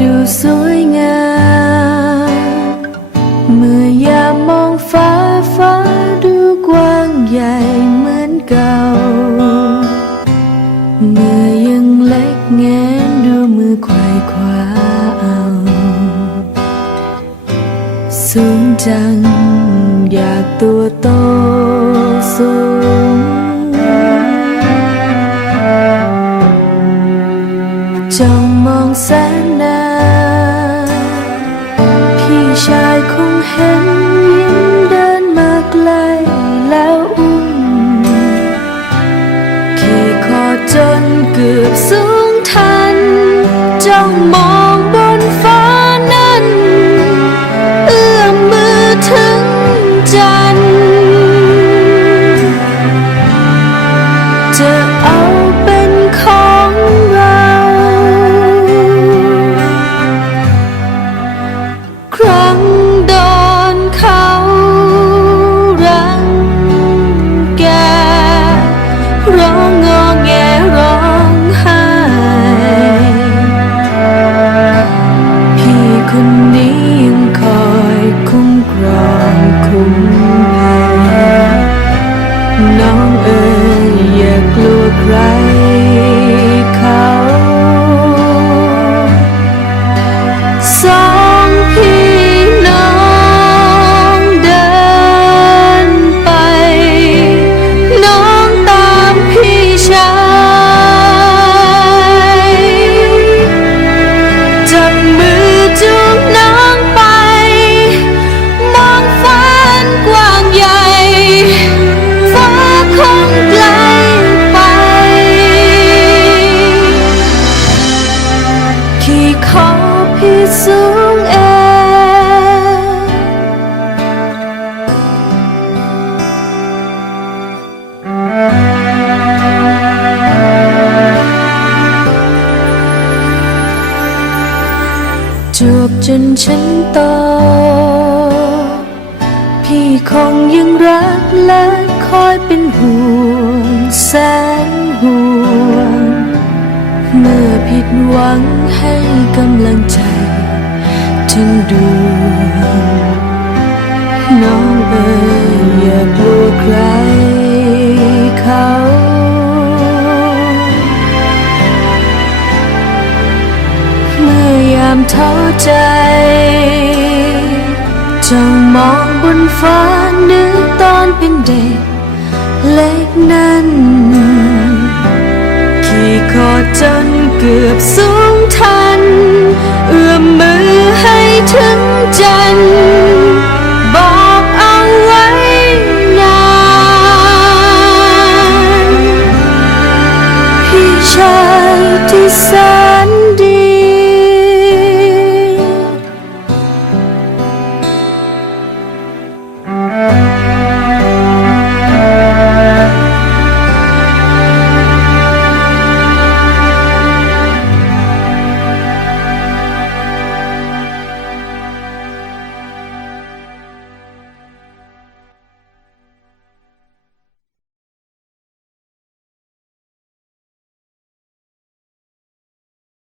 ดูสวยงามเมื่อยามมองฟ้าฟ้าดูกว้างใหญ่ จ้องมองแสนนานพี่ชายคงเห็นยิ้มเดินมาไกลแล้วอุ้มขี่คอจนเกือบสูงทันจ้องมอง จวบจนฉันโต พี่คงยังรักและคอยเป็นห่วงแสนห่วง เมื่อผิดหวังให้กำลังใจถึงดวงน้องเอ๋ย ท้อใจจ้องมองบนฟ้านึกตอนเป็นเด็กเล็กนั้น ขี่คอจนเกือบสูงทั